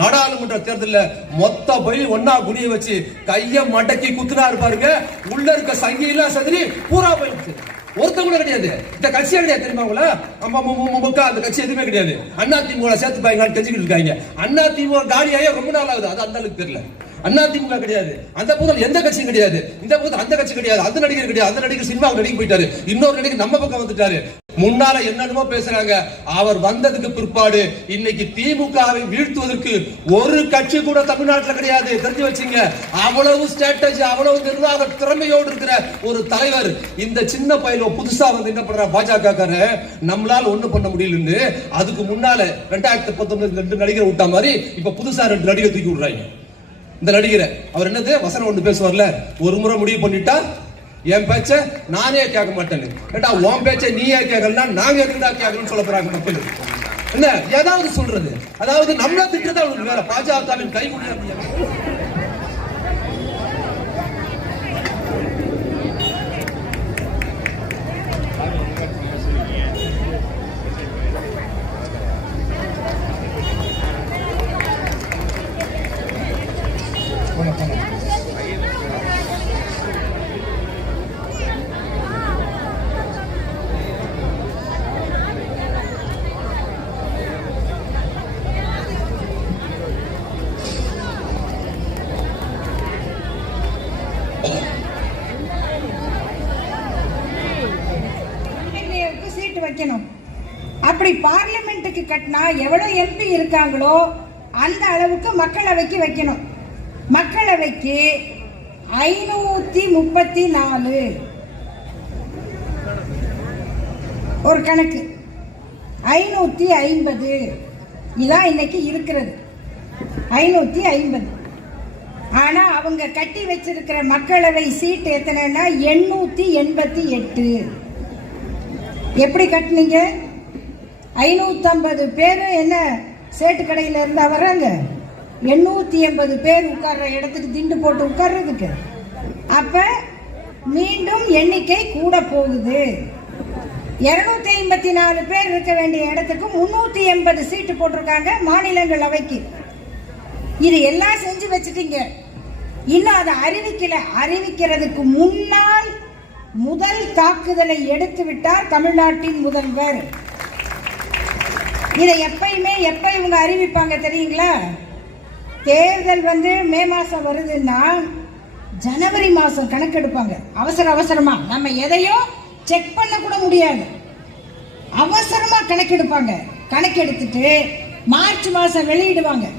நாடாளுமன்ற தேர்தலில் மொத்த போய் ஒன்னா குனிய வச்சு கைய மடக்கி குத்துனா இருப்பாருங்க. உள்ள இருக்க சங்கிலாம் சதுரி பூரா போயிடுச்சு. ஒருத்தவங்க கூட கிடையாது. இந்த கட்சியே கிடையாது தெரியுமா உங்களா? அந்த கட்சி எதுவுமே கிடையாது. அண்ணா திமுக சேர்த்து பாய்ங்களான்னு தெரிஞ்சுக்கிட்டு இருக்காங்க. அண்ணா திமுக காலியாயே ரொம்ப நாள் ஆகுது. அது அந்த அளவுக்கு தெரியல. அண்ணா திமுக கிடையாது, அந்த போதும் எந்த கட்சியும் கிடையாது, இந்த போது அந்த கட்சி கிடையாது, அந்த நடிகர் கிடையாது, அந்த நடிகர் சினிமாவுக்கு நடிக்க போயிட்டாரு, இன்னொரு நடிகர் நம்ம பக்கம் வந்துட்டாரு. முன்னால என்னென்னமோ பேசுறாங்க. அவர் வந்ததுக்கு பிற்பாடு இன்னைக்கு திமுகவை வீழ்த்துவதற்கு ஒரு கட்சி கூட தமிழ்நாட்டில் கிடையாது. தெரிஞ்சு வச்சுங்க. அவ்வளவு ஸ்ட்ராட்டஜி, அவ்வளவு நிர்வாக திறமையோடு இருக்கிற ஒரு தலைவர். இந்த சின்ன பயில புதுசா வந்து என்ன பண்ற பாஜக நம்மளால ஒண்ணு பண்ண முடியலன்னு அதுக்கு முன்னால 2019 2 நடிகரை விட்டா மாதிரி இப்ப புதுசா 2 நடிகர் தூக்கி விடுறாங்க. இந்த நடிகரை அவர் என்னது வசனம் ஒன்று பேசுவார்ல, ஒரு முறை முடிவு பண்ணிட்டா என் பேச்ச நானே கேட்க மாட்டேன்னு. ஏட்டா உன் பேச்ச நீயே கேட்கலன்னா நாங்க எதுக்குடா கேட்கணும்னு சொல்ல போறாங்க மக்கள். என்ன ஏதாவது சொல்றது, அதாவது நம்மள திட்டத்தை அவங்களுக்கு வேற பாஜகவின் கை வைக்கணும். அப்படி பார்லிமெண்ட்டுக்கு கட்டினா எவ்வளவு எம்பி இருக்காங்களோ அந்த அளவுக்கு மக்களவைக்கு வைக்கணும். மக்களவைக்கு 534 ஒரு கணக்கு, 550 இதான் இன்னைக்கு இருக்கிறது. 550. ஆனா அவங்க கட்டி வச்சிருக்கிற மக்களவை சீட் எத்தனைன்னா 888. எப்படி கட்டினீங்க? 550 பேர் என்ன சேட்டு கடையில் இருந்தா வர்றாங்க? 880 பேர் உட்கார்ற இடத்துக்கு திண்டு போட்டு உட்கார்றதுக்கு. அப்ப மீண்டும் எண்ணிக்கை கூட போகுது. 254 பேர் இருக்க வேண்டிய இடத்துக்கு 380 சீட்டு போட்டிருக்காங்க மாநிலங்களவைக்கு. இது எல்லாம் செஞ்சு வச்சுட்டீங்க. இன்னும் அதை அறிவிக்கல. அறிவிக்கிறதுக்கு முன்னால் முதல் தாக்குதலை எடுத்து விட்டார் தமிழ்நாட்டின் முதல்வர். இதை எப்ப இவங்க அறிவிப்பாங்க தெரியுங்களா? தேர்தல் மே மாசம் வருதுன்னா ஜனவரி மாசம் கணக்கெடுப்பாங்க. அவசரமா நம்ம எதையும் செக் பண்ண கூட முடியாது. அவசரமா கணக்கெடுப்பாங்க. கணக்கெடுத்துட்டு மார்ச் மாசம் வெளியிடுவாங்க.